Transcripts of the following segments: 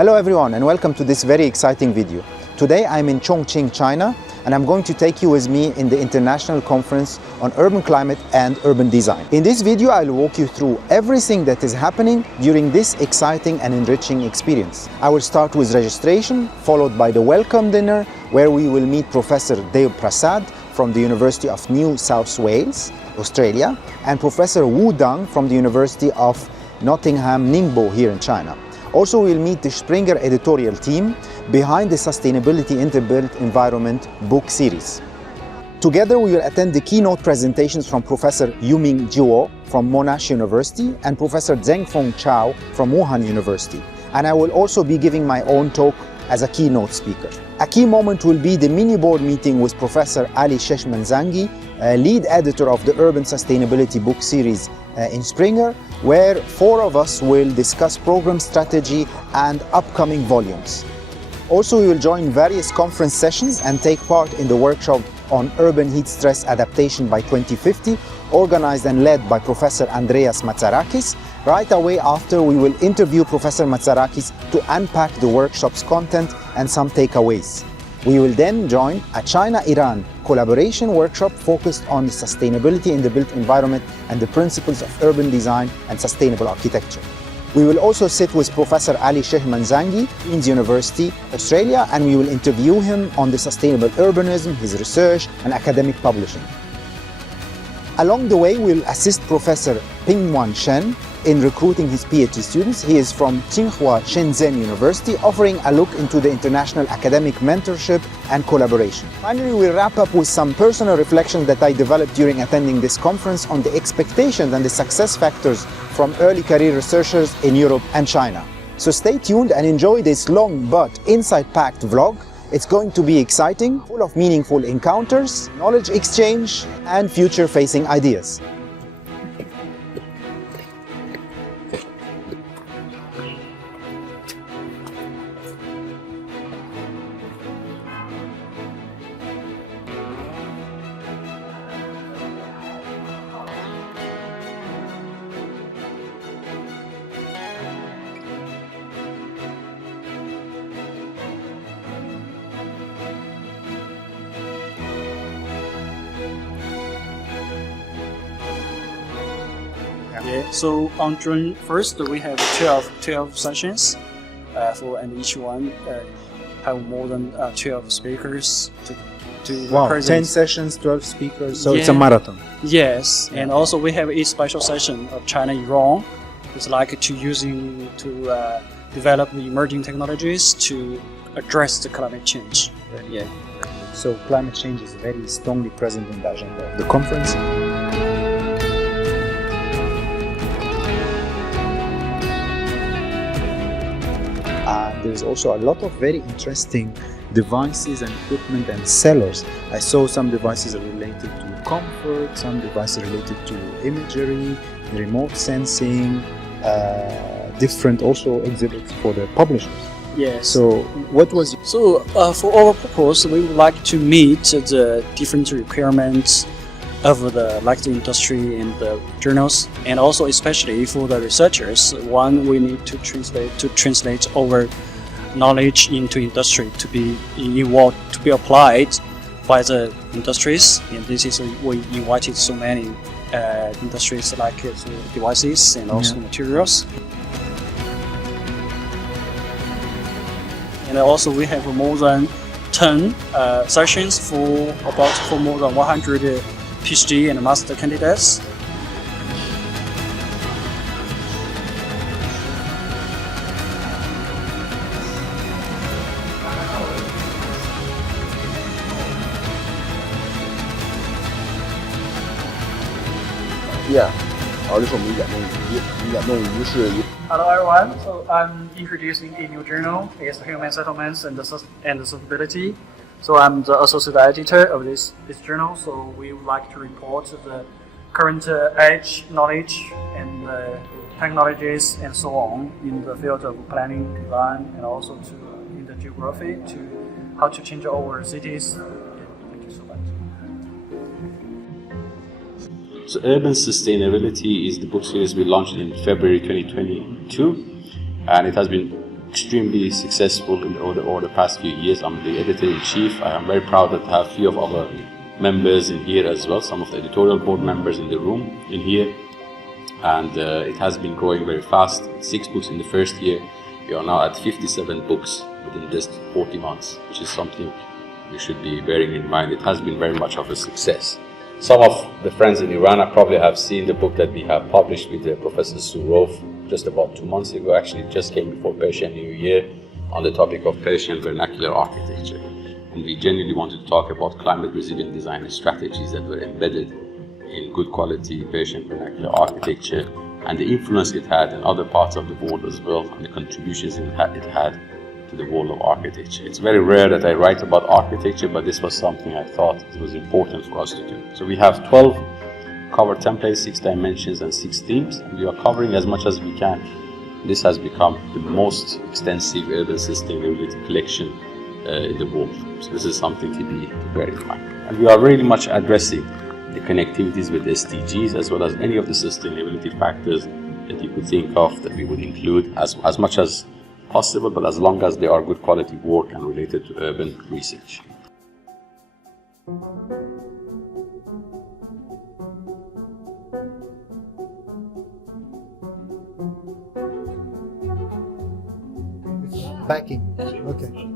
Hello everyone and welcome to this very exciting video. Today I'm in Chongqing, China, and I'm going to take you with me in the International Conference on Urban Climate and Urban Design. In this video I'll walk you through everything that is happening during this exciting and enriching experience. I will start with registration, followed by the welcome dinner, where we will meet Professor Deo Prasad from the University of New South Wales, Australia, and Professor Wu Dang from the University of Nottingham Ningbo here in China. Also, we'll meet the Springer editorial team behind the Sustainability in the Built Environment book series. Together, we will attend the keynote presentations from Professor Yuming Jiwo from Monash University and Professor Zhengfeng Chao from Wuhan University. And I will also be giving my own talk as a keynote speaker. A key moment will be the mini board meeting with Professor Ali Sheshmanzangi, lead editor of the Urban Sustainability book series in Springer, where 4 of us will discuss program strategy and upcoming volumes. Also, we will join various conference sessions and take part in the workshop on urban heat stress adaptation by 2050, organized and led by Professor Andreas Matsarakis. Right away after, we will interview Professor Matsarakis to unpack the workshop's content and some takeaways. We will then join a China-Iran collaboration workshop focused on sustainability in the built environment and the principles of urban design and sustainable architecture. We will also sit with Professor Ali Sheshmanzangi, Queen's University, Australia, and we will interview him on the sustainable urbanism, his research, and academic publishing. Along the way, we'll assist Professor Pingwan Shen in recruiting his PhD students. He is from Tsinghua Shenzhen University, offering a look into the international academic mentorship and collaboration. Finally, we'll wrap up with some personal reflections that I developed during attending this conference on the expectations and the success factors from early career researchers in Europe and China. So stay tuned and enjoy this long but insight-packed vlog. It's going to be exciting, full of meaningful encounters, knowledge exchange, and future-facing ideas. Yeah, so on June 1st, we have 12 sessions, and each one have more than 12 speakers to Wow, present. 10 sessions, 12 speakers, so Yeah. it's a marathon. Yes, and also we have each special session of China-Iran. It's like to develop the emerging technologies to address the climate change. Yeah. So climate change is very strongly present in the agenda of the conference. There's also a lot of very interesting devices and equipment and sellers. I saw some devices related to comfort, some devices related to imagery, remote sensing, different also exhibits for the publishers. Yes. So what was... So for our purpose, we would like to meet the different requirements of the industry and the journals, and also especially for the researchers. One, we need to translate our knowledge into industry to be involved, to be applied by the industries. And this is we invited so many industries like devices and also materials. And also we have more than 10 sessions for more than 100 PhD and master candidates. Hello everyone, so I'm introducing a new journal. It's Human Settlements and Sustainability. So I'm the associate editor of this journal. So we would like to report the current age, knowledge, and technologies and so on in the field of planning, design, and also in the geography to how to change our cities. Thank you so much. So Urban Sustainability is the book series we launched in February 2022, and it has been extremely successful over the past few years. I'm the editor-in-chief. I am very proud that I have a few of our members in here as well, some of the editorial board members in the room in here. And it has been growing very fast. 6 books in the first year. We are now at 57 books within just 40 months, which is something we should be bearing in mind. It has been very much of a success. Some of the friends in Iran probably have seen the book that we have published with Professor Surov just about 2 months ago. Actually, it just came before Persian New Year on the topic of Persian vernacular architecture. And we genuinely wanted to talk about climate resilient design strategies that were embedded in good quality Persian vernacular architecture and the influence it had in other parts of the world as well, and the contributions it had to the world of architecture. It's very rare that I write about architecture, but this was something I thought it was important for us to do. So we have 12 cover templates, 6 dimensions and 6 themes, and we are covering as much as we can. This has become the most extensive urban sustainability collection in the world. So this is something to bear in mind. And we are really much addressing the connectivities with SDGs as well as any of the sustainability factors that you could think of that we would include as much as possible, but as long as they are good quality work and related to urban research. Backing. Okay.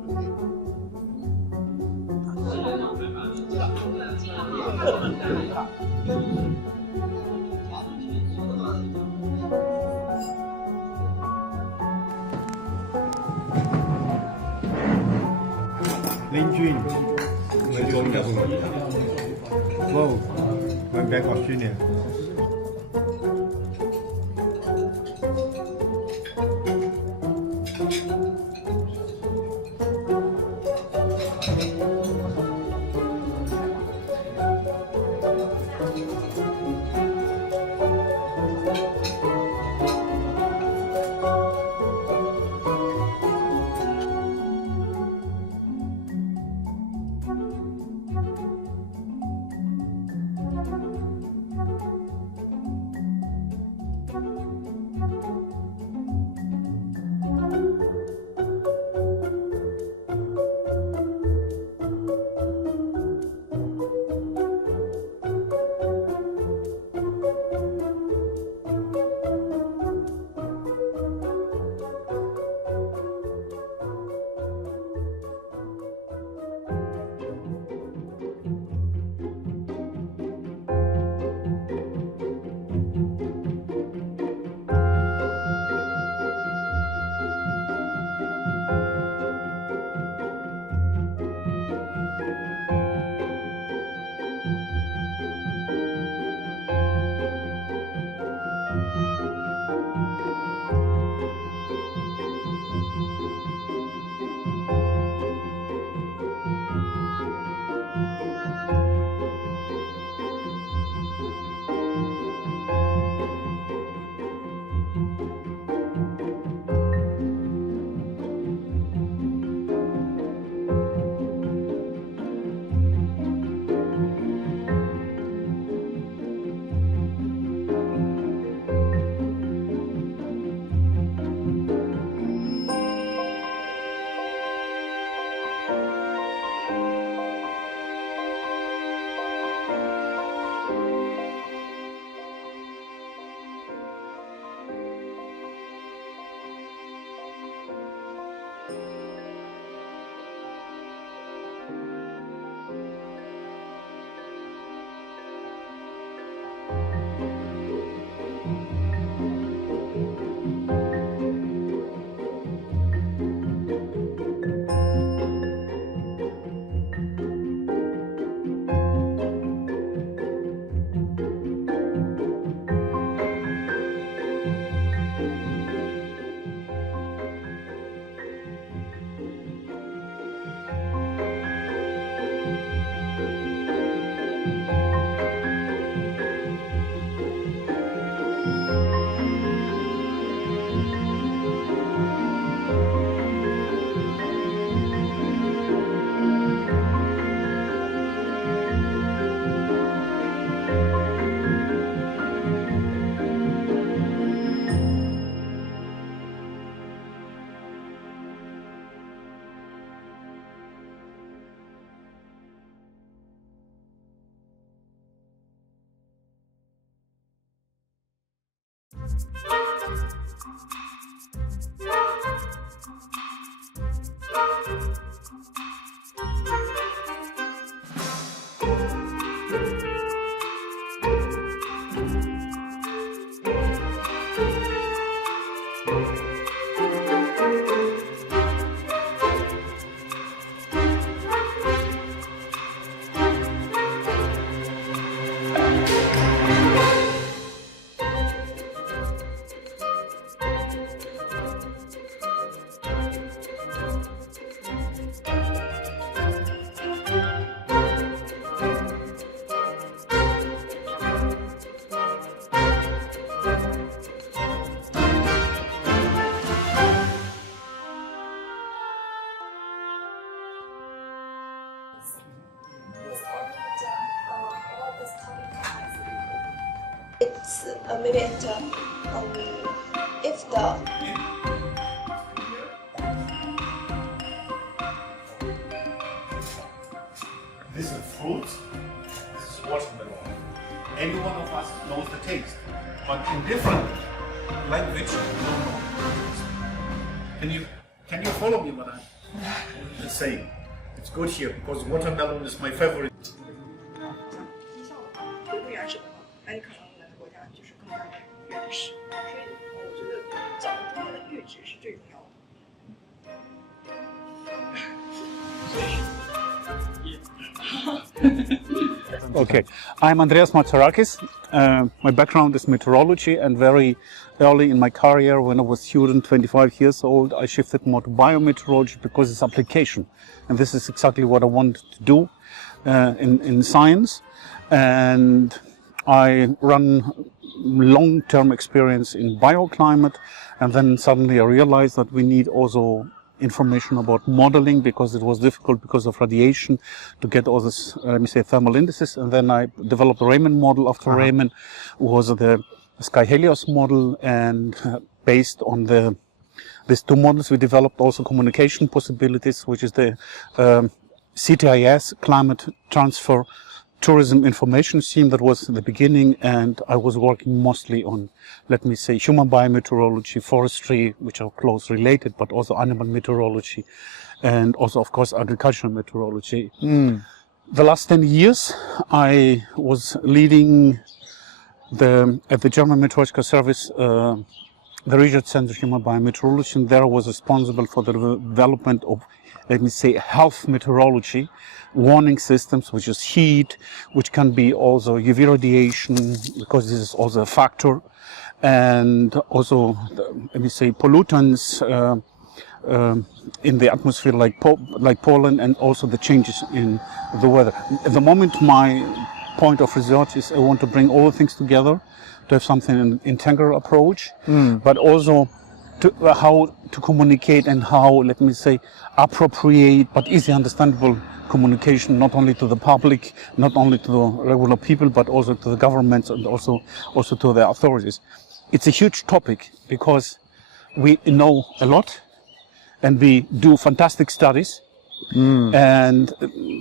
Linh Jun, người Trung là Wow, I'm back Australia. maybe if the This is fruit, this is watermelon. Any one of us knows the taste, but in different language, we don't know. Can you follow me what I'm saying? It's good here because watermelon is my favorite. 维护原始文化，那你可能来的国家就是更加的原始，所以我觉得讲中国的玉质是最重要的。 Okay, I'm Andreas Matsarakis. My background is meteorology, and very early in my career, when I was a student, 25 years old, I shifted more to biometeorology because it's application. And this is exactly what I wanted to do in science. And I run long-term experience in bioclimate, and then suddenly I realized that we need also information about modeling because it was difficult because of radiation to get all this, let me say, thermal indices. And then I developed the Raman model. After Raman was the Sky Helios model, and based on these two models, we developed also communication possibilities, which is the CTIS, Climate Transfer Tourism Information Scheme. That was the beginning, and I was working mostly on, let me say, human biometeorology, forestry, which are close related, but also animal meteorology, and also, of course, agricultural meteorology. The last 10 years, I was leading at the German Meteorological Service, the Research Center for Human Biometeorology, and there I was responsible for the development of, let me say, health meteorology, warning systems, which is heat, which can be also UV radiation, because this is also a factor, and also, let me say, pollutants in the atmosphere, like pollen, and also the changes in the weather. At the moment, my point of research is I want to bring all things together, to have something an integral approach, but also how to communicate and how, let me say, appropriate but easy understandable communication, not only to the public, not only to the regular people, but also to the governments and also to the authorities. It's a huge topic because we know a lot and we do fantastic studies, and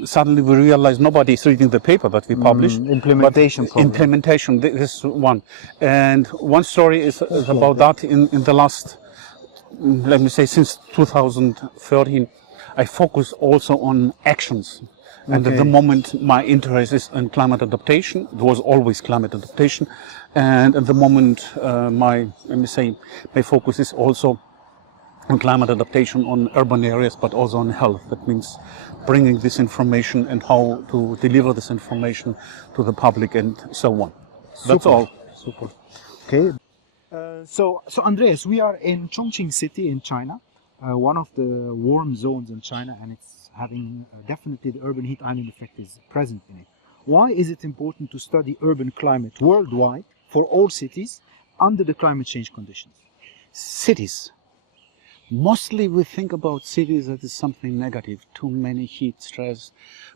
suddenly we realize nobody is reading the paper that we published. Implementation, this is one. And one story is about that in the last, let me say, since 2013, I focus also on actions. And at the moment, my interest is in climate adaptation. It was always climate adaptation. And at the moment, my focus is also on climate adaptation on urban areas, but also on health. That means bringing this information and how to deliver this information to the public and so on. That's all. Super. Okay. So Andreas, we are in Chongqing city in China, one of the warm zones in China, and it's having definitely the urban heat island effect is present in it. Why is it important to study urban climate worldwide for all cities under the climate change conditions? Cities. Mostly we think about cities that is something negative, too many heat stress,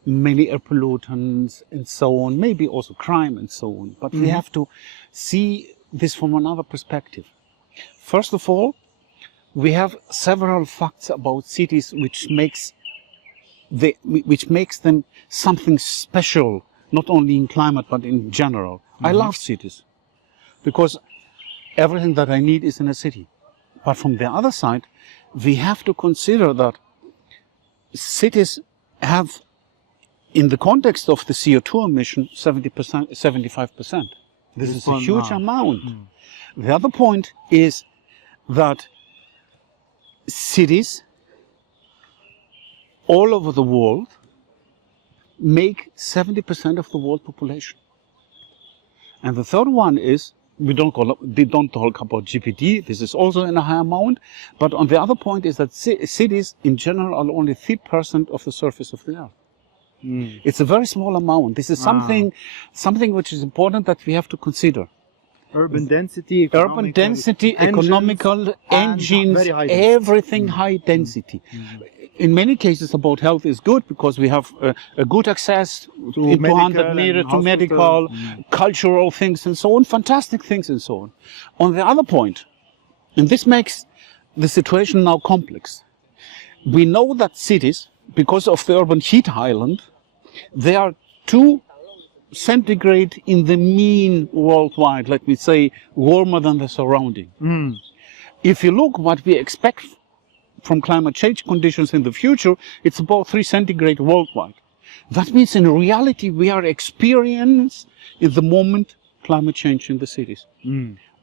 many air pollutants and so on, maybe also crime and so on. But we have to see this from another perspective. First of all, we have several facts about cities which makes them something special, not only in climate but in general. I love cities because everything that I need is in a city. But from the other side, we have to consider that cities have, in the context of the CO2 emission, 70%, 75%. This is a huge amount. The other point is that cities all over the world make 70% of the world population. And the third one is, they don't talk about GDP, this is also in a high amount, but on the other point is that cities in general are only 3% of the surface of the earth. It's a very small amount. This is something which is important that we have to consider. Urban density, economical engines, everything high density. in many cases about health is good because we have a good access to 200 meters to medical, cultural things and so on, fantastic things and so on. On the other point, and this makes the situation now complex, we know that cities, because of the urban heat island, they are 2 centigrade in the mean worldwide, let me say, warmer than the surrounding. If you look what we expect from climate change conditions in the future, it's about 3 centigrade worldwide. That means in reality we are experiencing in the moment climate change in the cities.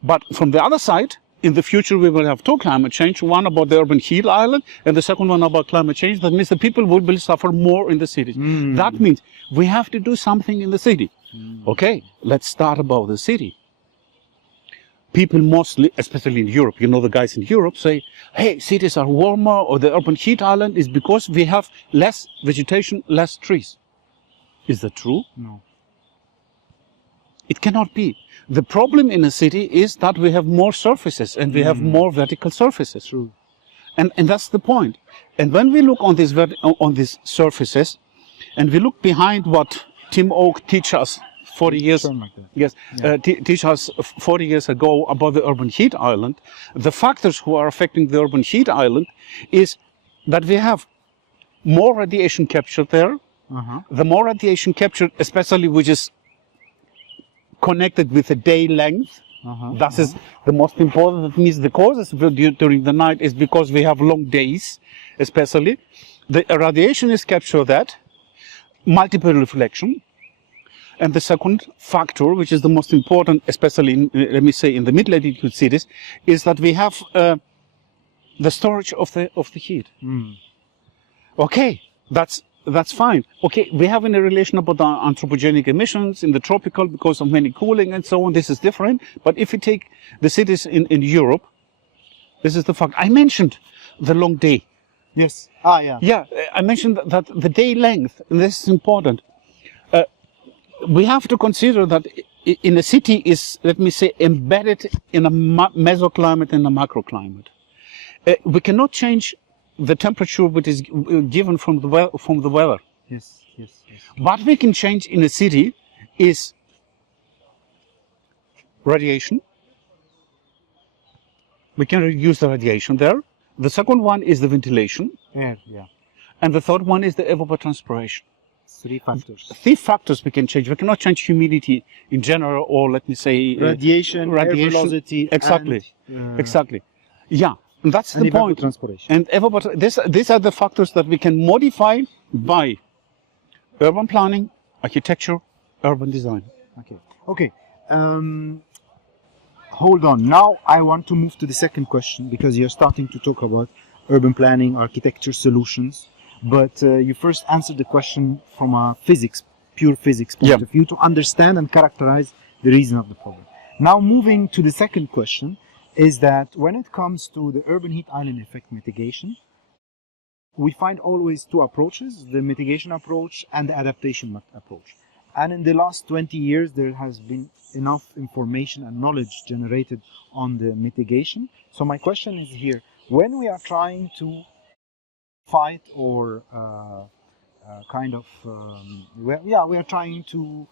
But from the other side, in the future we will have 2 climate change, one about the urban heat island and the second one about climate change. That means the people will suffer more in the cities. That means we have to do something in the city. Okay, let's start about the city. People mostly, especially in Europe, you know, the guys in Europe say, hey, cities are warmer or the urban heat island is because we have less vegetation, less trees. Is that true? No. It cannot be. The problem in a city is that we have more surfaces and we have more vertical surfaces. True. And that's the point. And when we look on these surfaces and we look behind what Tim Oak teaches us 40 years, yes, teach us 40 years ago about the urban heat island, the factors who are affecting the urban heat island is that we have more radiation captured there. The more radiation captured, especially which is connected with the day length, that is the most important. That means the causes during the night is because we have long days, especially. The radiation is captured that, multiple reflection. And the second factor, which is the most important, especially in, let me say, in the mid-latitude cities, is that we have the storage of the heat. Okay, that's fine. Okay, we have in a relation about the anthropogenic emissions in the tropical because of many cooling and so on. This is different. But if you take the cities in Europe, this is the fact. I mentioned the long day. Yes. Yeah. Yeah, I mentioned that the day length, and this is important. We have to consider that in a city is, let me say, embedded in a mesoclimate and a macroclimate. We cannot change the temperature which is given from the weather. Yes. What we can change in a city is radiation. We can reduce the radiation there. The second one is the ventilation. Yeah. And the third one is the evapotranspiration. 3 factors. 3 factors we can change. We cannot change humidity in general, or let me say Radiation, air velocity. Exactly. And, exactly. Yeah. And that's the point. Evapotranspiration. And these are the factors that we can modify by urban planning, architecture, urban design. Okay. Hold on. Now I want to move to the second question because you're starting to talk about urban planning, architecture solutions. But you first answered the question from a pure physics point of view to understand and characterize the reason of the problem. Now moving to the second question is that when it comes to the urban heat island effect mitigation, we find always 2 approaches, the mitigation approach and the adaptation approach. And in the last 20 years, there has been enough information and knowledge generated on the mitigation. So my question is here, when we are trying to fight or we are trying to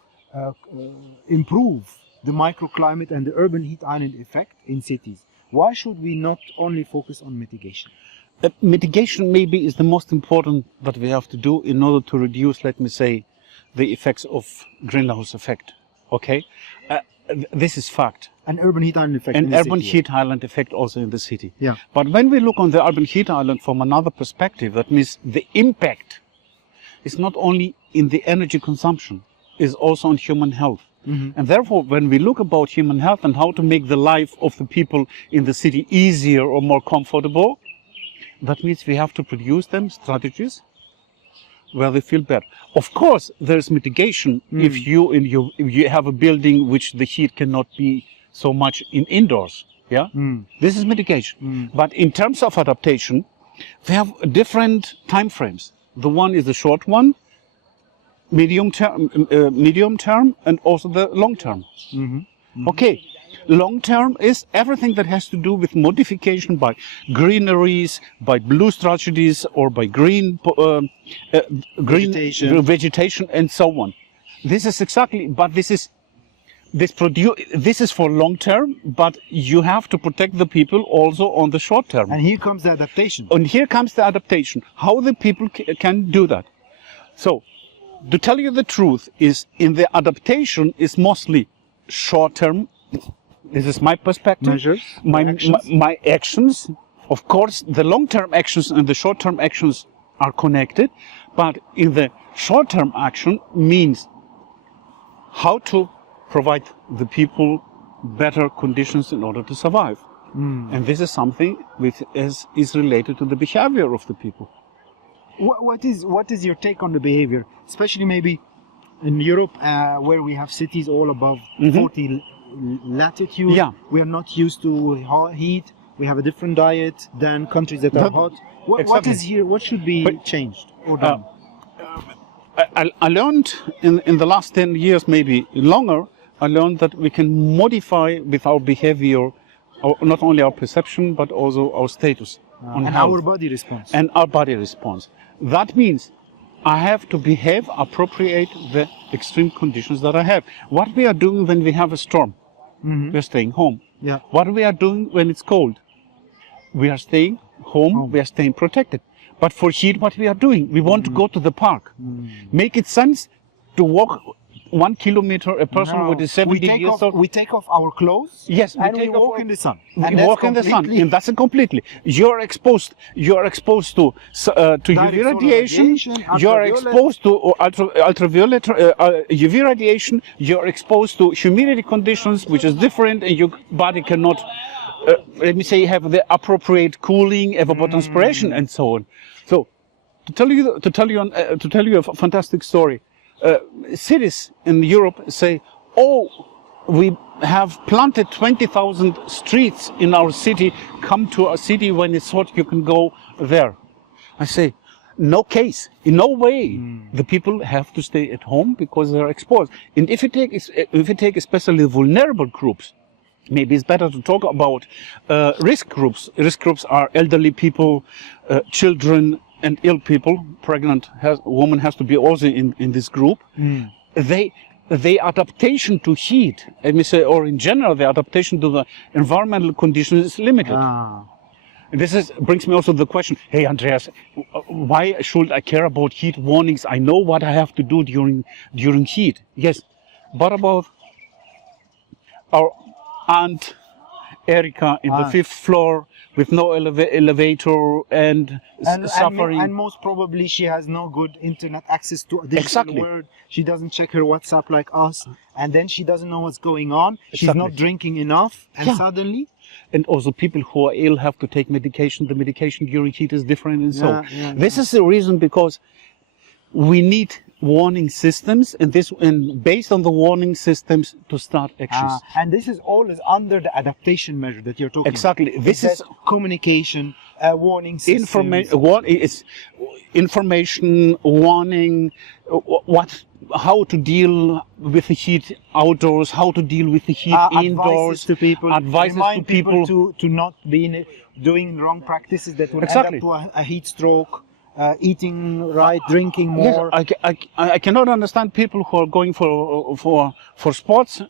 improve the microclimate and the urban heat island effect in cities, why should we not only focus on mitigation? Mitigation maybe is the most important that we have to do in order to reduce, let me say, the effects of greenhouse effect. Okay, this is fact. An urban heat island effect. An urban heat island effect also in the city. Yeah. But when we look on the urban heat island from another perspective, that means the impact is not only in the energy consumption, is also on human health. And therefore, when we look about human health and how to make the life of the people in the city easier or more comfortable, that means we have to produce them strategies where they feel better. Of course, there's mitigation if you have a building which the heat cannot be so much indoors. Yeah, this is mitigation. But in terms of adaptation, we have different time frames. The one is the short one, medium term, and also the long term. Okay, Long term is everything that has to do with modification by greeneries, by blue strategies, or by green vegetation, and so on. This is exactly, but this is for long term, but you have to protect the people also on the short term. And here comes the adaptation. And here comes the adaptation. How the people can do that. So, to tell you the truth, is in the adaptation is mostly short term. This is my perspective. Measures, my actions. Of course, the long term actions and the short term actions are connected, but in the short term action means how to provide the people better conditions in order to survive. And this is something which is related to the behavior of the people. What is your take on the behavior, especially maybe in Europe, where we have cities all above 40 latitude? Yeah. We are not used to heat. We have a different diet than countries that are hot. What is here? What should be changed or done? I learned in the last 10 years, maybe longer, I learned that we can modify with our behavior, not only our perception, but also our status. And our body response. And our body response. That means I have to behave, appropriate the extreme conditions that I have. What we are doing when we have a storm, we are staying home. Yeah. What we are doing when it's cold, we are staying home, we are staying protected. But for heat, what we are doing, we want to go to the park. Make it sense to walk 1 kilometer, a person with 70 years old. We take off our clothes. Yes, and we walk in the sun. We walk in the sun, and that's completely. You're exposed to UV radiation. You're exposed to ultraviolet UV radiation. You're exposed to humidity conditions, which is different, and your body cannot, let me say, have the appropriate cooling, evapotranspiration, and so on. So, to tell you a fantastic story. Cities in Europe say, "Oh, we have planted 20,000 streets in our city. Come to a city when it's hot, you can go there." I say, no case, in no way. The people have to stay at home because they're exposed. And if you take especially vulnerable groups, maybe it's better to talk about risk groups. Risk groups are elderly people, children, and ill people. Pregnant woman has to be also in this group. The adaptation to heat, let me say, or in general, the adaptation to the environmental conditions is limited. And this brings me also to the question, hey Andreas, why should I care about heat warnings? I know what I have to do during heat. Yes, but about our aunt Erika in the 5th floor with no elevator and suffering. And most probably she has no good internet access to a digital world. She doesn't check her WhatsApp like us, and then she doesn't know what's going on. She's not drinking enough, and suddenly. And also people who are ill have to take medication. The medication during heat is different, and so this is the reason, because we need warning systems, and based on the warning systems to start actions. And this is always under the adaptation measure that you're talking about. Exactly. This is communication, warning systems. Information, warning, how to deal with the heat outdoors, how to deal with the heat indoors. Advices to people to not be doing wrong practices that will end up to a heat stroke. Eating right, drinking more. Yes, I cannot understand people who are going for sports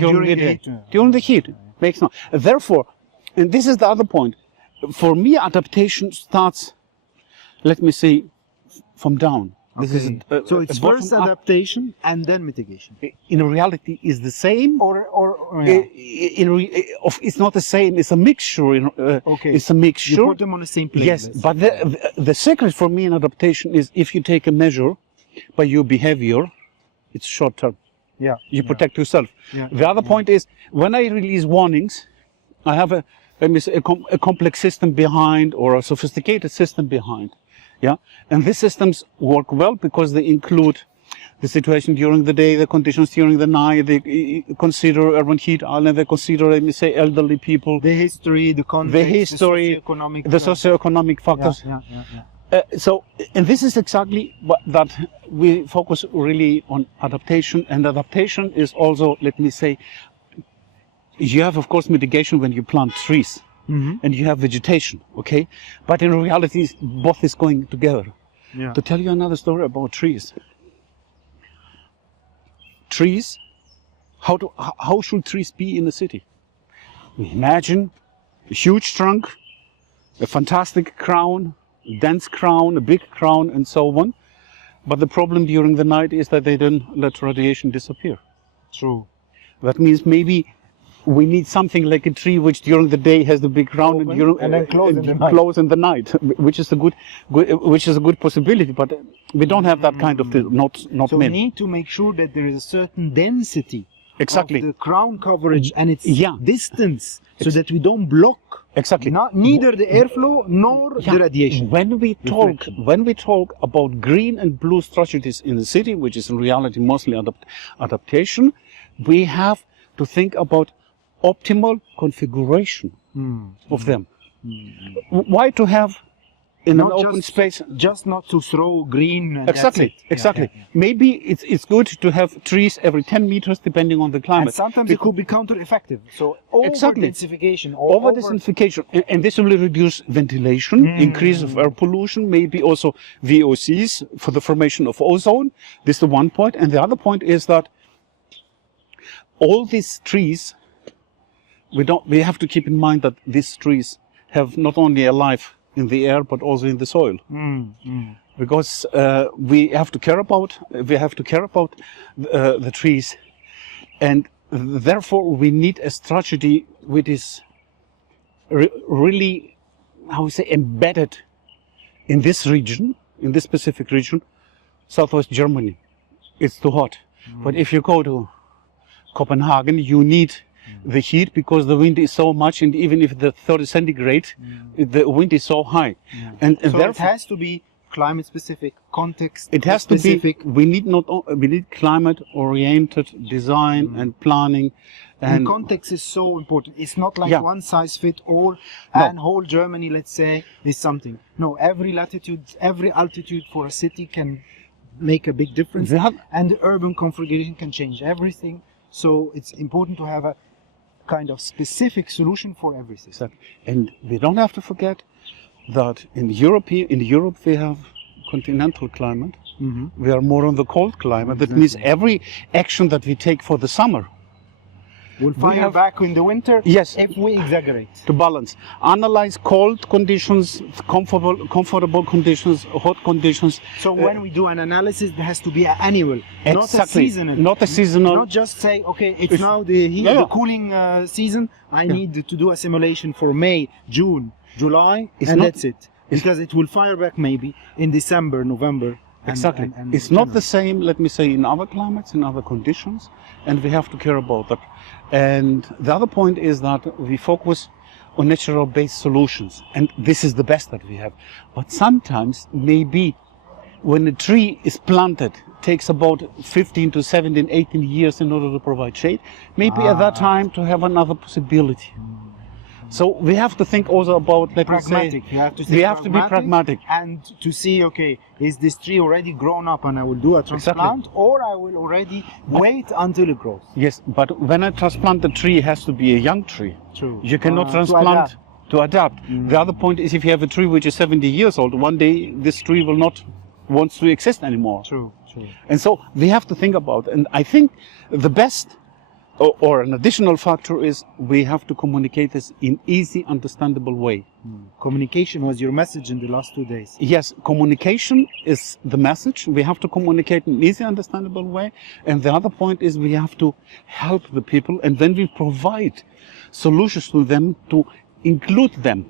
during the heat. Makes no. Therefore, and this is the other point. For me, adaptation starts, let me say, from down. This is so it's first adaptation and then mitigation. In reality, is the same. It's not the same. It's a mixture. It's a mixture. You put them on the same plate. Yes, but the secret for me in adaptation is if you take a measure by your behavior, it's short term. Yeah. You protect yourself. Yeah. The other point is when I release warnings, I have a complex system behind, or a sophisticated system behind. Yeah, and these systems work well because they include the situation during the day, the conditions during the night. They consider urban heat island. They consider, let me say, elderly people. The history, the context, the socioeconomic factors. So, and this is exactly that we focus really on adaptation. And adaptation is also, let me say, you have, of course, mitigation when you plant trees. And you have vegetation, okay? But in reality, both is going together. Yeah. To tell you another story about trees. Trees, how should trees be in the city? Imagine a huge trunk, a fantastic crown, a dense crown, a big crown, and so on. But the problem during the night is that they don't let radiation disappear. True. That means maybe we need something like a tree which during the day has the big crown and then close in the night, which is a good possibility. But we don't have that kind of thing. Not So many. we need to make sure that there is a certain density Exactly. of the crown coverage and its Yeah. distance, so that we don't block Exactly. neither the airflow nor Yeah. the radiation. When we talk about green and blue strategies in the city, which is in reality mostly adaptation, we have to think about optimal configuration of them. Why to have in Not an open just- space? Just not to throw green. And Exactly, that's it. exactly. Yeah. Maybe it's good to have trees every 10 meters depending on the climate. And sometimes it could be counter-effective. So Exactly. over-densification or Over-densification, and this will reduce ventilation, increase of air pollution, maybe also VOCs for the formation of ozone. This is the one point. And the other point is that all these trees, we have to keep in mind that these trees have not only a life in the air but also in the soil. Because we have to care about the trees, and therefore we need a strategy which is really, how we say, embedded in this region, in this specific region, southwest Germany. It's too hot. But if you go to Copenhagen, you need the heat because the wind is so much, and even if the 30 centigrade, the wind is so high. And So therefore, it has to be climate specific, context it has specific. to be. We need climate oriented design and planning, And context is so important. It's not like Yeah. one size fit all, No. and whole Germany, let's say, is something. No, every latitude, every altitude for a city can make a big difference, and the urban configuration can change everything. So it's important to have a kind of specific solution for everything. Exactly. And we don't have to forget that in Europe we have continental climate. We are more on the cold climate. That means every action that we take for the summer We'll fire back in the winter Yes. if we exaggerate. to balance. Analyze cold conditions, comfortable conditions, hot conditions. So when we do an analysis, there has to be an annual, not a Exactly. seasonal. Not a seasonal. Not just say, okay, it's now the cooling season. I need to do a simulation for May, June, July, and that's it. Because it will fire back maybe in December, November. Exactly. and It's not the same, let me say, in other climates, in other conditions, and we have to care about that. And the other point is that we focus on natural-based solutions, and this is the best that we have. But sometimes, maybe, when a tree is planted, it takes about 15 to 17, 18 years in order to provide shade, maybe at that time to have another possibility. So we have to think also about, let me say, pragmatic. You have to we have to be pragmatic. and to see, okay, is this tree already grown up and I will do a transplant, or I will already wait until it grows. Yes, but when I transplant the tree, it has to be a young tree. True. You cannot To transplant to adapt. The other point is, if you have a tree which is 70 years old, one day this tree will not want to exist anymore. True. And so we have to think about, and I think the best or an additional factor is we have to communicate this in easy, understandable way. Communication was your message in the last 2 days. Yes, communication is the message. We have to communicate in an easy, understandable way. And the other point is we have to help the people, and then we provide solutions to them to include them.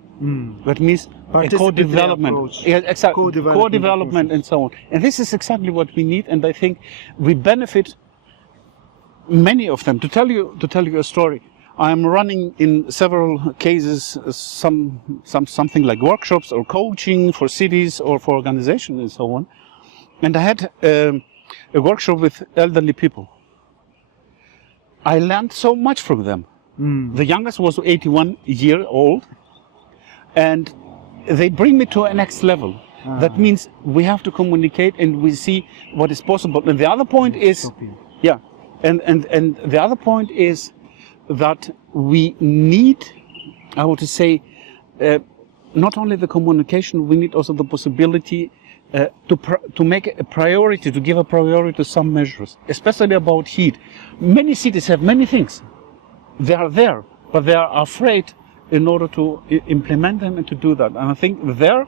That means a Participatory co-development. approach. Yeah, exactly. Co-development Co-development and so on. And this is exactly what we need, and I think we benefit many of them. To tell you a story, I am running in several cases something like workshops or coaching for cities or for organizations and so on. And I had a workshop with elderly people. I learned so much from them. The youngest was 81 years old, and they bring me to a next level. That means we have to communicate and we see what is possible. And the other point is, yeah, and the other point is that we need, I want to say, not only the communication, we need also the possibility to make a priority, to give a priority to some measures, especially about heat. Many cities have many things. They are there, but they are afraid in order to implement them and to do that. And I think there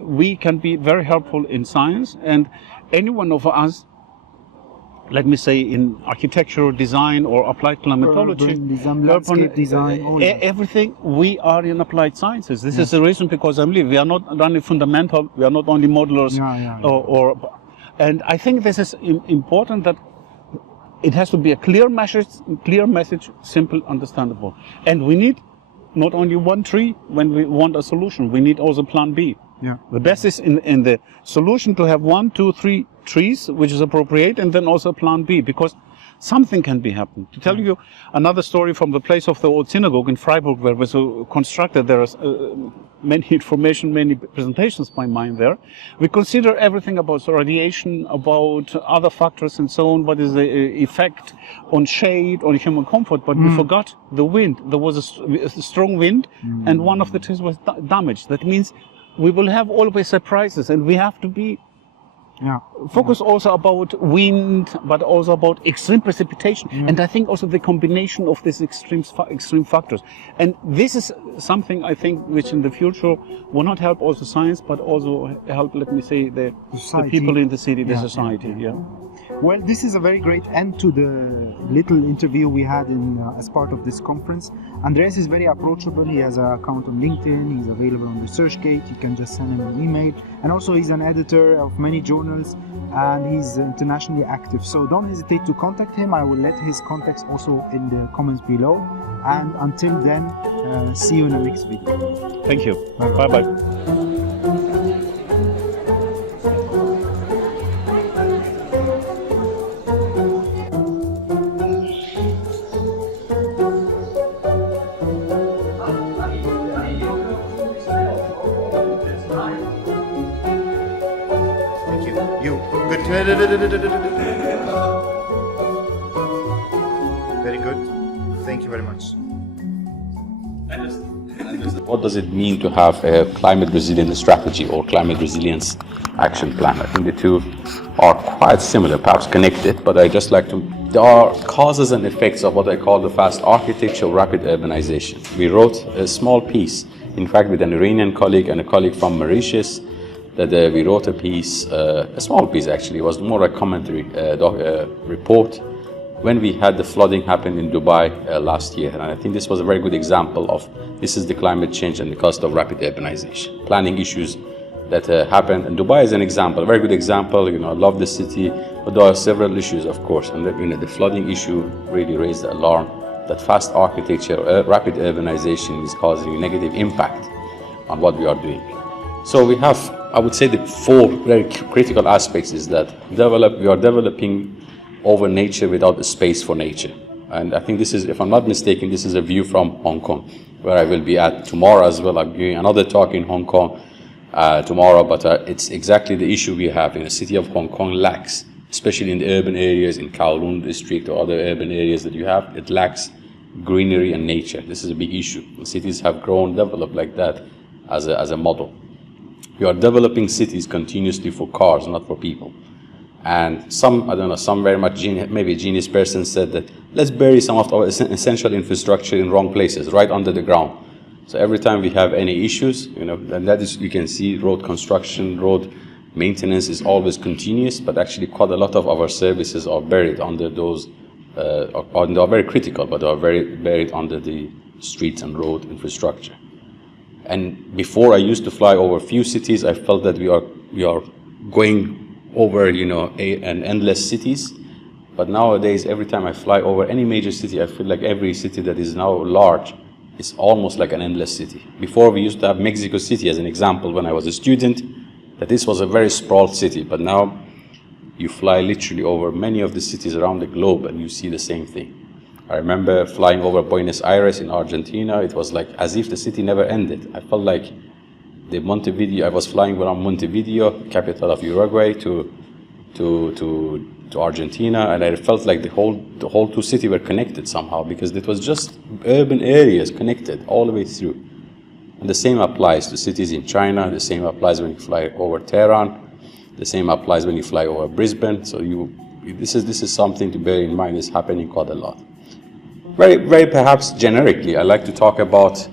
we can be very helpful in science, and any one of us, let me say, in architectural design or applied climatology, landscape design, everything, we are in applied sciences. This is the reason because I'm leaving. We are not only fundamental, we are not only modelers, and I think this is important, that it has to be a clear message, simple, understandable. And we need not only one tree when we want a solution, we need also plan B. Yeah. The best is in the solution to have 1, 2, 3 trees, which is appropriate, and then also plan B, because something can be happened. To tell you another story from the place of the old synagogue in Freiburg, where it was constructed, there is many information, many presentations by mine there. We consider everything about radiation, about other factors and so on, what is the effect on shade, on human comfort, but we forgot the wind. There was a strong wind, and one of the trees was damaged. That means we will have always surprises, and we have to be focus also about wind, but also about extreme precipitation, and I think also the combination of these extreme factors. And this is something I think which in the future will not help also science, but also help, let me say, the people in the city, the society. Well, this is a very great end to the little interview we had as part of this conference. Andreas is very approachable. He has an account on LinkedIn. He's available on ResearchGate. You can just send him an email. And also he's an editor of many journals, and he's internationally active. So don't hesitate to contact him. I will let his contacts also in the comments below. And until then, see you in the next video. Thank you. Bye-bye. Very good. Thank you very much. What does it mean to have a climate resilience strategy or climate resilience action plan? I think the two are quite similar, perhaps connected, but I just like to... There are causes and effects of what I call the fast architecture, rapid urbanization. We wrote a small piece, in fact, with an Iranian colleague and a colleague from Mauritius, that we wrote a piece, a small piece actually. It was more a commentary report when we had the flooding happen in Dubai last year. And I think this was a very good example of this is the climate change and the cost of rapid urbanization. Planning issues that happened. And Dubai is an example, a very good example. You know, I love the city, but there are several issues, of course. And the flooding issue really raised the alarm that fast architecture, rapid urbanization is causing a negative impact on what we are doing. So we have, I would say, the 4 very critical aspects is that we are developing over nature without a space for nature. And I think this is, if I'm not mistaken, this is a view from Hong Kong, where I will be at tomorrow as well. I'm giving another talk in Hong Kong tomorrow, but it's exactly the issue we have in the city of Hong Kong lacks, especially in the urban areas, in Kowloon district or other urban areas that you have, it lacks greenery and nature. This is a big issue. The cities have grown, developed like that as a model. We are developing cities continuously for cars, not for people. And some very much maybe a genius person said that let's bury some of our essential infrastructure in wrong places, right under the ground. So every time we have any issues, you know, and that is, you can see road construction, road maintenance is always continuous, but actually quite a lot of our services are buried under those, or they are very critical, but they are very buried under the streets and road infrastructure. And before I used to fly over a few cities, I felt that we are going over, you know, an endless cities. But nowadays, every time I fly over any major city, I feel like every city that is now large is almost like an endless city. Before we used to have Mexico City as an example when I was a student, that this was a very sprawled city. But now you fly literally over many of the cities around the globe and you see the same thing. I remember flying over Buenos Aires in Argentina. It was like as if the city never ended. I felt like the Montevideo, I was flying around Montevideo, capital of Uruguay, to to Argentina, and I felt like the whole two cities were connected somehow, because it was just urban areas connected all the way through. And the same applies to cities in China. The same applies when you fly over Tehran. The same applies when you fly over Brisbane. So this is something to bear in mind. It's happening quite a lot. Very perhaps generically, I like to talk about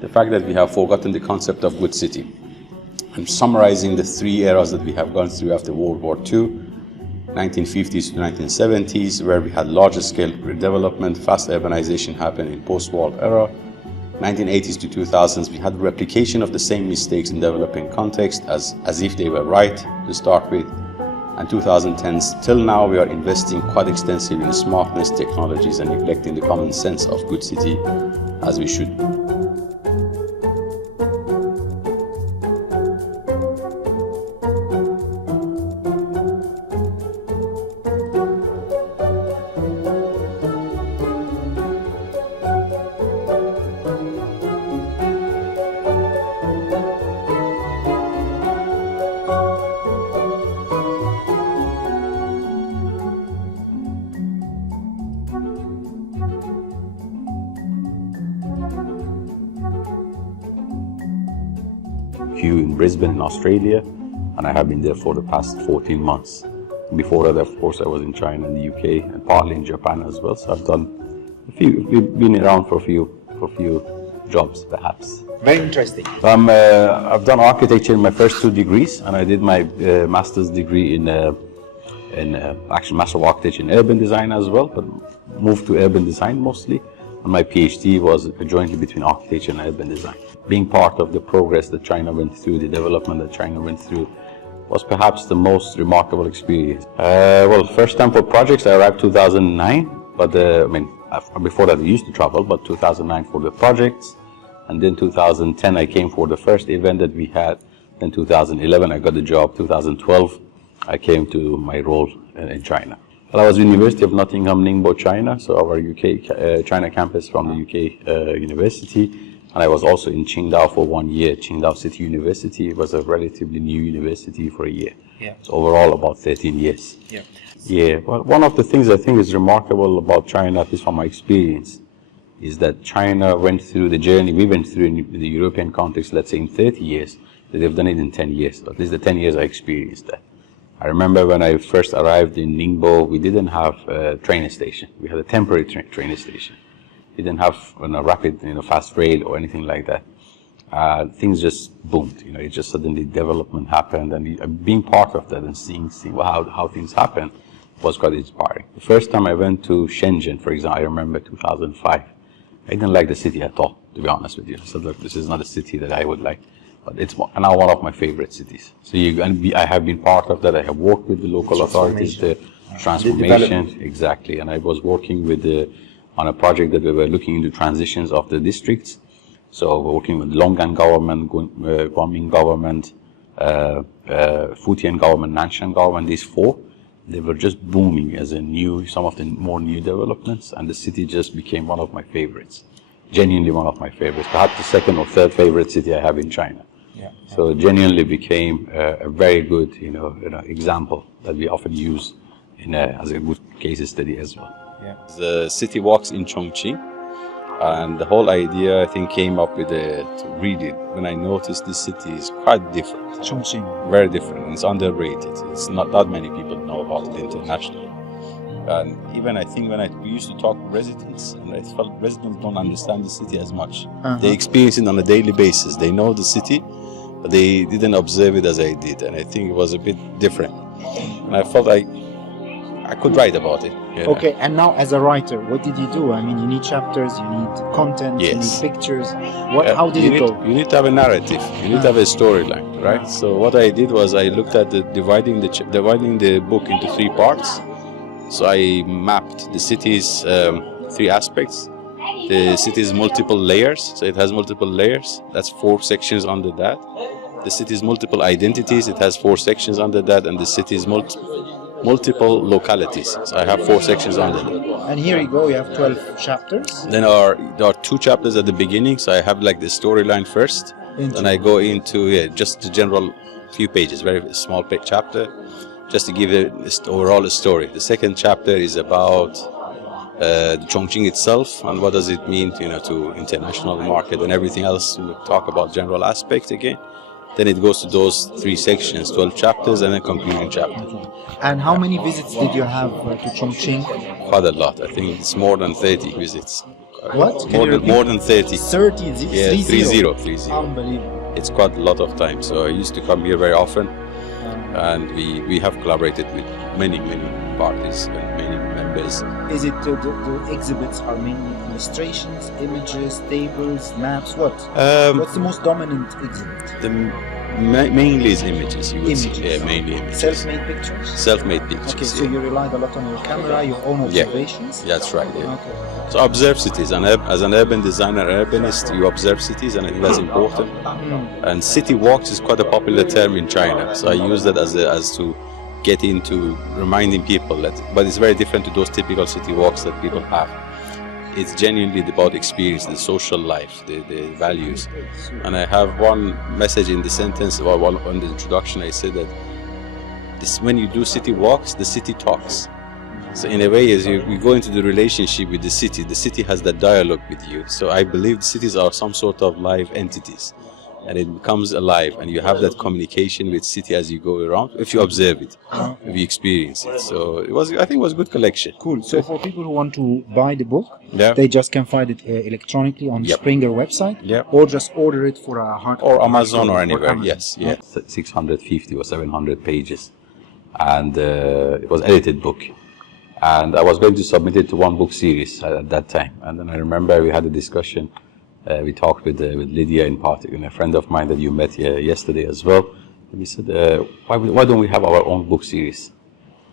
the fact that we have forgotten the concept of good city. I'm summarizing the three eras that we have gone through after World War II, 1950s to 1970s, where we had larger scale development, fast urbanization happened in post-war era. 1980s to 2000s, we had replication of the same mistakes in developing context as if they were right to start with. And 2010s till now, we are investing quite extensively in smartness technologies and neglecting the common sense of good city as we should. In Brisbane in Australia, and I have been there for the past 14 months. Before that, of course, I was in China and the UK and partly in Japan as well. So I've we've been around for a few jobs, perhaps. Very interesting. I've done architecture in my first 2 degrees, and I did my master's degree in actually Master of Architecture in urban design as well, but moved to urban design mostly. And my PhD was jointly between architecture and urban design. Being part of the progress that China went through, the development that China went through, was perhaps the most remarkable experience. Well, first time for projects, I arrived 2009, but before that I used to travel, but 2009 for the projects, and then 2010 I came for the first event that we had. Then 2011 I got the job. 2012 I came to my role in China. Well, I was University of Nottingham, Ningbo, China, so our UK China campus from the UK university. And I was also in Qingdao for 1 year, Qingdao City University. It was a relatively new university for a year. Yeah. So overall about 13 years. Yeah. Yeah, well, one of the things I think is remarkable about China, at least from my experience, is that China went through the journey we went through in the European context, let's say in 30 years, that they've done it in 10 years. At least the 10 years I experienced that. I remember when I first arrived in Ningbo, we didn't have a train station. We had a temporary train station. We didn't have rapid, fast rail or anything like that. Things just boomed. It just suddenly development happened, and being part of that and seeing how things happen was quite inspiring. The first time I went to Shenzhen, for example, I remember 2005. I didn't like the city at all, to be honest with you. I said, look, this is not a city that I would like. But it's now one of my favorite cities. So I have been part of that. I have worked with the local authorities, the transformation, exactly. And I was working with on a project that we were looking into transitions of the districts. So we're working with Longan government, Guangming government, Fujian government, Nanshan government. These 4, they were just booming as some of the more new developments, and the city just became one of my favorites. Genuinely one of my favorites. Perhaps the second or third favorite city I have in China. Yeah. So genuinely became a very good, example that we often use as a good case study as well. Yeah. The city walks in Chongqing, and the whole idea I think came up with to read it when I noticed this city is quite different. Chongqing. Very different. It's underrated. It's not that many people know about it internationally. And even I think when we used to talk to residents, and I felt residents don't understand the city as much. They experience it on a daily basis. They know the city, but they didn't observe it as I did. And I think it was a bit different. And I felt like I could write about it. Yeah. Okay, and now as a writer, what did you do? I mean, you need chapters, you need content, Yes. you need pictures. How did it go? You need to have a narrative. You need to have a storyline, right? So what I did was I looked at dividing the book into 3 parts. So I mapped the city's 3 aspects. The city's multiple layers, so it has multiple layers. That's 4 sections under that. The city's multiple identities, it has 4 sections under that, and the city's multiple localities. So I have 4 sections under that. And here you go, you have 12 chapters. Then there are 2 chapters at the beginning, so I have like the storyline first. Then I go into just the general few pages, very small chapter. just to give overall story. The second chapter is about the Chongqing itself and what does it mean, to international market and everything else. We talk about general aspect again. Then it goes to those 3 sections, 12 chapters, and then conclusion chapter. And how many visits did you have to Chongqing? Quite a lot. I think it's more than 30 visits. What? More than 30. 30? Yeah, 30. Unbelievable. It's quite a lot of time. So I used to come here very often, and we have collaborated with many parties and many members. Is it the exhibits are mainly illustrations, images, tables, maps? What? What's the most dominant exhibit? Mainly is images, you would Images. say. Yeah, mainly images. Self-made pictures? Self-made pictures. Okay, so you relied a lot on your camera, your own observations? Yeah, that's right. Yeah. Okay. So observe cities, and as an urban designer, urbanist, you observe cities, and I think that's important. And city walks is quite a popular term in China, so I use that as to get into reminding people that, but it's very different to those typical city walks that people have. It's genuinely about experience, the social life, the values. And I have one message in the sentence, or on the introduction, I said that when you do city walks, the city talks. So in a way, as you go into the relationship with the city has that dialogue with you. So I believe cities are some sort of live entities, and it becomes alive, and you have that communication with city as you go around, if you observe it, if you experience it. So I think it was a good collection. Cool. So for people who want to buy the book, Yeah. they just can find it electronically on Yep. Springer website, Yep. or just order it for a hard Or Amazon or or anywhere, Amazon. yes. Yeah. 650 or 700 pages. And it was edited book. And I was going to submit it to one book series at that time. And then I remember we had a discussion. We talked with Lydia in particular, a friend of mine that you met yesterday as well. And we said, why don't we have our own book series?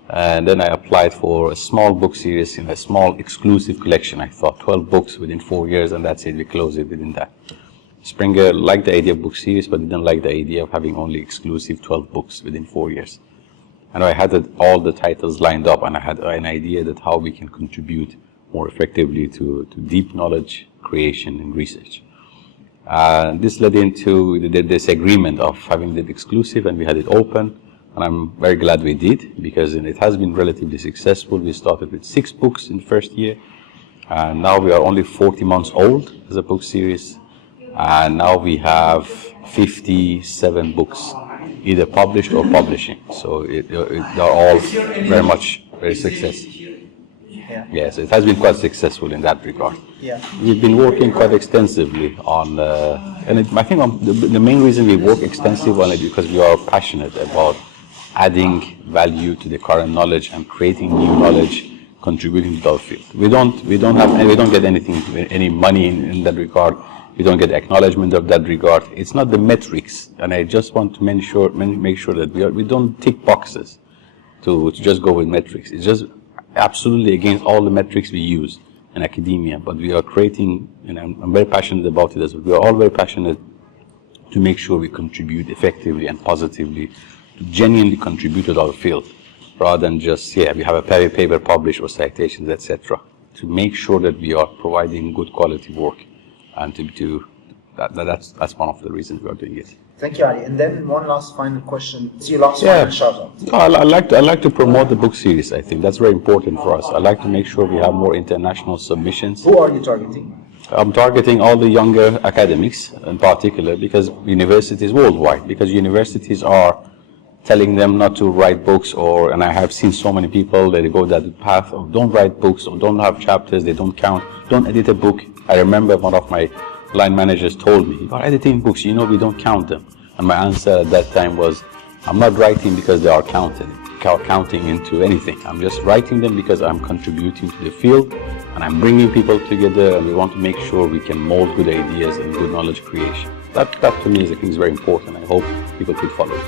And then I applied for a small book series in a small exclusive collection. I thought 12 books within 4 years, and that's it. We closed it within that. Springer liked the idea of book series, but didn't like the idea of having only exclusive 12 books within 4 years. And I had all the titles lined up, and I had an idea that how we can contribute more effectively to deep knowledge creation and research. This led into this agreement of having it exclusive, and we had it open. And I'm very glad we did, because it has been relatively successful. We started with 6 books in the first year, and now we are only 40 months old as a book series. And now we have 57 books, either published or publishing. So they're all very successful. Yes, it has been quite successful in that regard. Yeah. We've been working quite extensively on, I think the main reason we work extensively on it is because we are passionate about adding value to the current knowledge and creating new knowledge, contributing to our field. We don't get any money in that regard. We don't get acknowledgement of that regard. It's not the metrics, and I just want to make sure that we don't tick boxes to just go with metrics. It's just absolutely against all the metrics we use in academia, but we are creating, and I'm very passionate about it as well. We are all very passionate to make sure we contribute effectively and positively, to genuinely contribute to our field, rather than just, we have a paper published or citations, etc. To make sure that we are providing good quality work, and that's one of the reasons we are doing it. Thank you, Ali. And then one last final question. It's your last final shout out. I like to promote the book series. I think that's very important for us. I like to make sure we have more international submissions. Who are you targeting? I'm targeting all the younger academics in particular, because universities worldwide, because universities are telling them not to write books, and I have seen so many people that they go that path of don't write books or don't have chapters, they don't count, don't edit a book. I remember one of my line managers told me, "You are editing books, we don't count them." And my answer at that time was, I'm not writing because they are counting into anything. I'm just writing them because I'm contributing to the field, and I'm bringing people together, and we want to make sure we can mold good ideas and good knowledge creation. That to me is very important. I hope people could follow it.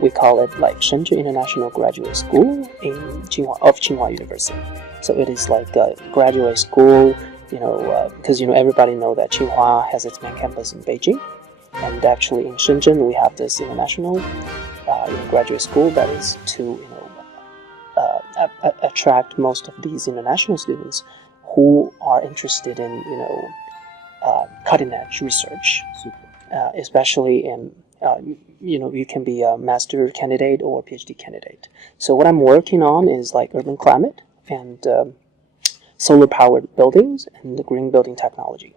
We call it like Shenzhen International Graduate School of Tsinghua University. So it is like a graduate school, because everybody know that Tsinghua has its main campus in Beijing, and actually in Shenzhen we have this international graduate school that is to attract most of these international students who are interested in, cutting edge research, especially in, you can be a master candidate or a PhD candidate. So what I'm working on is like urban climate and solar powered buildings and the green building technology,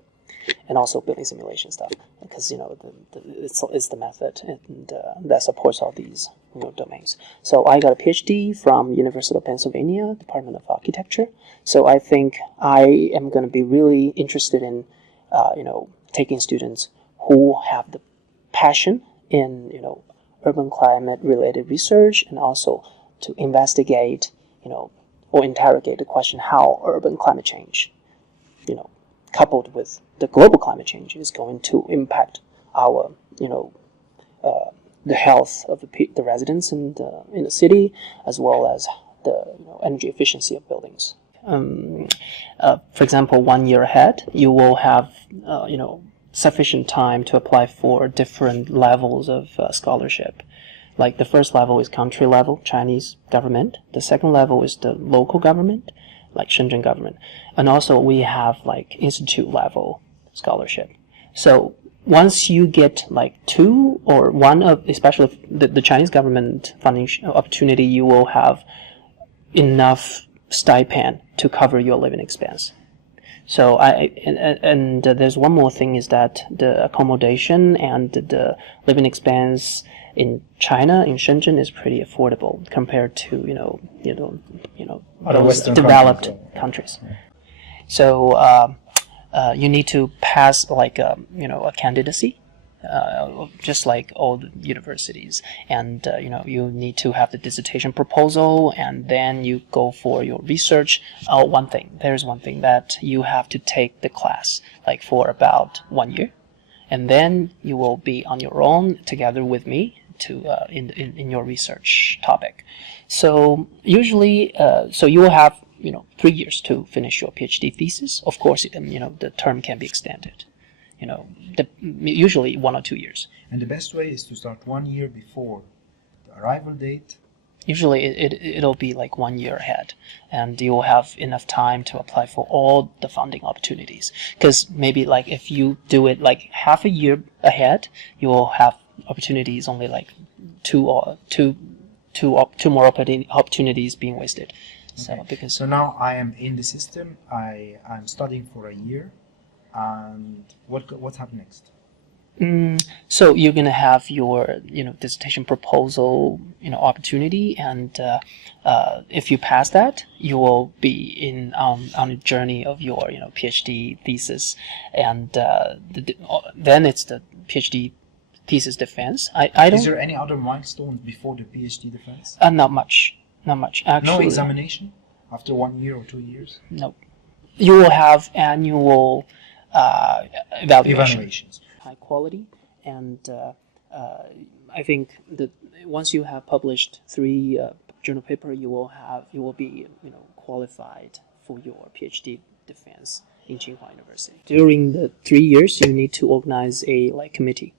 and also building simulation stuff, because it's the method and that supports all these domains. So I got a PhD from University of Pennsylvania, Department of Architecture. So I think I am going to be really interested in taking students who have the passion in urban climate related research, and also to investigate or interrogate the question how urban climate change coupled with the global climate change is going to impact our the health of the residents in the city, as well as the energy efficiency of buildings. For example, 1 year ahead, you will have sufficient time to apply for different levels of scholarship. Like the first level is country level, Chinese government. The second level is the local government, like Shenzhen government. And also we have like institute level scholarship. So once you get like two or one of, especially the Chinese government funding opportunity, you will have enough stipend to cover your living expense. So there's one more thing, is that the accommodation and the living expense in China, in Shenzhen, is pretty affordable compared to Other Western developed countries. So you need to pass like a candidacy, just like all the universities, and you need to have the dissertation proposal, and then you go for your research. There's one thing that you have to take the class like for about 1 year, and then you will be on your own together with me to in your research topic. So usually, so you will have 3 years to finish your PhD thesis. Of course, the term can be extended. Usually 1 or 2 years. And the best way is to start 1 year before the arrival date. Usually it'll be like 1 year ahead, and you will have enough time to apply for all the funding opportunities. Because maybe like if you do it like half a year ahead, you will have opportunities only like two more opportunities being wasted. Okay. So now I am in the system. I'm studying for a year, and what's happened next? So you're gonna have your dissertation proposal opportunity, and if you pass that, you will be on a journey of your PhD thesis, and then it's the PhD thesis defense. I don't. Is there any other milestone before the PhD defense? Not much. Actually, no examination after 1 year or 2 years? No. You will have annual evaluations. High quality, and I think that once you have published 3 journal paper, you will be qualified for your PhD defense in Tsinghua University. During the 3 years, you need to organize a committee.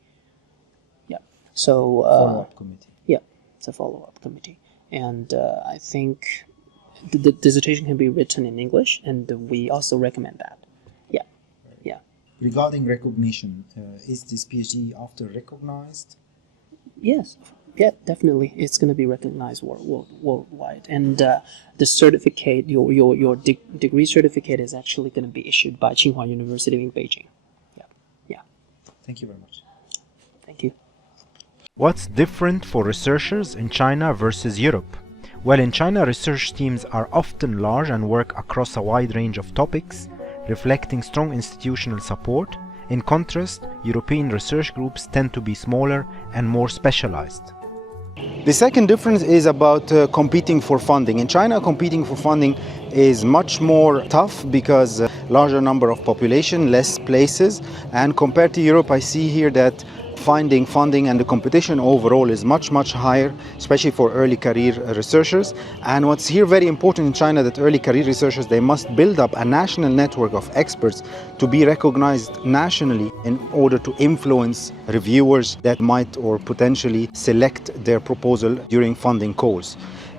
Yeah. So follow-up committee. Yeah, it's a follow-up committee. And I think the dissertation can be written in English, and we also recommend that. Yeah, yeah. Regarding recognition, is this PhD after recognized? Yes, yeah, definitely. It's going to be recognized worldwide, and the certificate, your degree certificate, is actually going to be issued by Tsinghua University in Beijing. Yeah, yeah. Thank you very much. Thank you. What's different for researchers in China versus Europe? Well, in China, research teams are often large and work across a wide range of topics, reflecting strong institutional support. In contrast, European research groups tend to be smaller and more specialized. The second difference is about competing for funding. In China, competing for funding is much more tough because larger number of population, less places, and compared to Europe, I see here that finding funding and the competition overall is much higher, especially for early career researchers. And what's here very important in China, that early career researchers, they must build up a national network of experts to be recognized nationally in order to influence reviewers that might or potentially select their proposal during funding calls.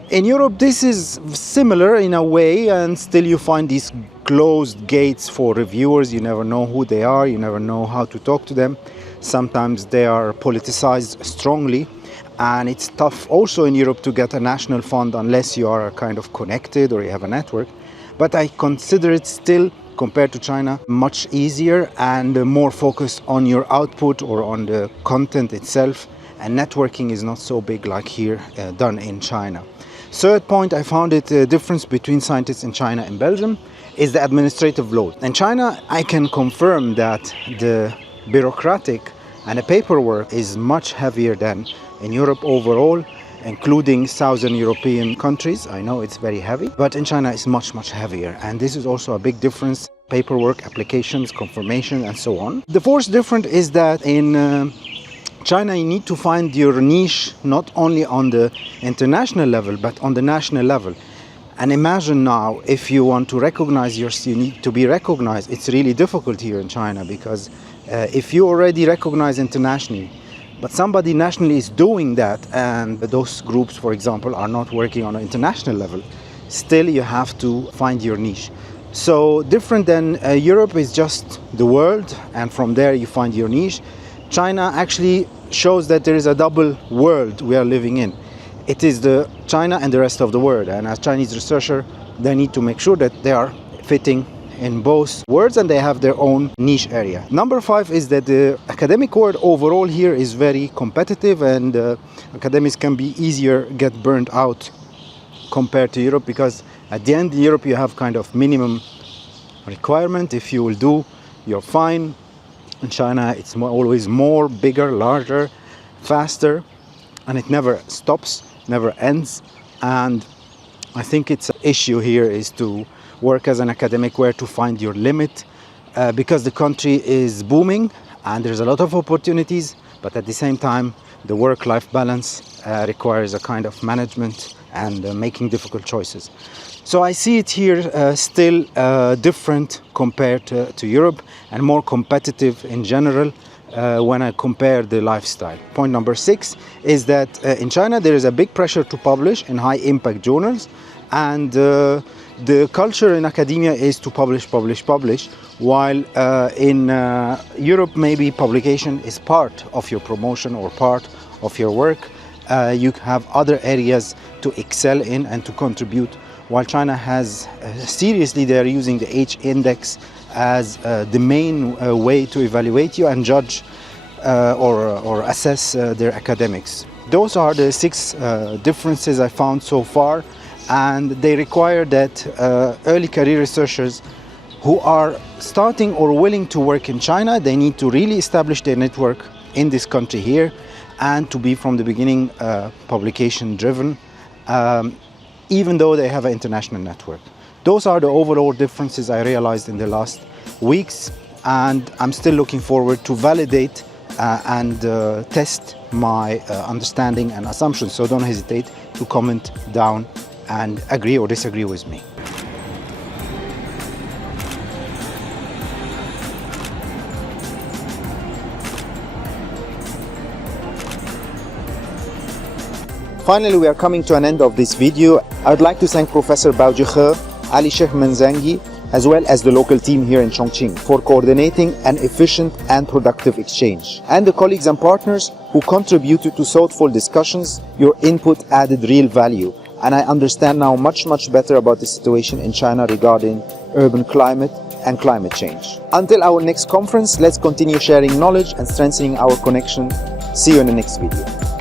In Europe, this is similar in a way, and still you find these closed gates for reviewers. You never know who they are, you never know how to talk to them. Sometimes they are politicized strongly, and it's tough also in Europe to get a national fund unless you are kind of connected or you have a network. But I consider it still, compared to China, much easier and more focused on your output or on the content itself, and networking is not so big like here done in China. Third point, I found it a difference between scientists in China and Belgium is the administrative load. In China, I can confirm that the bureaucratic and the paperwork is much heavier than in Europe overall, including Southern European countries. I know it's very heavy, but in China it's much, much heavier. And this is also a big difference, paperwork, applications, confirmation, and so on. The fourth difference is that in China, you need to find your niche not only on the international level, but on the national level. And imagine now, if you want to recognize you need to be recognized. It's really difficult here in China, because if you already recognize internationally, but somebody nationally is doing that, and those groups, for example, are not working on an international level, still you have to find your niche. So different than Europe is just the world, and from there you find your niche. China actually shows that there is a double world we are living in. It is the China and the rest of the world, and as Chinese researcher, they need to make sure that they are fitting in both worlds and they have their own niche area. Number 5 is that the academic world overall here is very competitive, and academics can be easier get burned out compared to Europe, because at the end in Europe you have kind of minimum requirement. If you will do, you're fine. In China, it's always more, bigger, larger, faster, and it never stops, never ends. And I think it's an issue here is to work as an academic where to find your limit, because the country is booming and there's a lot of opportunities, but at the same time, the work-life balance requires a kind of management and making difficult choices. So I see it here still different compared to Europe, and more competitive in general when I compare the lifestyle. Point number 6 is that in China there is a big pressure to publish in high impact journals, and the culture in academia is to publish, while in Europe maybe publication is part of your promotion or part of your work. You have other areas to excel in and to contribute, while China has seriously, they are using the H-index as the main way to evaluate you and judge or assess their academics. Those are the 6 differences I found so far, and they require that early career researchers who are starting or willing to work in China, they need to really establish their network in this country here, and to be from the beginning publication driven, even though they have an international network. Those are the overall differences I realized in the last weeks, and I'm still looking forward to validate and test my understanding and assumptions. So don't hesitate to comment down and agree or disagree with me. Finally, we are coming to an end of this video. I would like to thank Professor Bao Jikhe, Ali Sheikh Menzangi, as well as the local team here in Chongqing for coordinating an efficient and productive exchange, and the colleagues and partners who contributed to thoughtful discussions. Your input added real value, and I understand now much better about the situation in China regarding urban climate and climate change. Until our next conference, let's continue sharing knowledge and strengthening our connection. See you in the next video.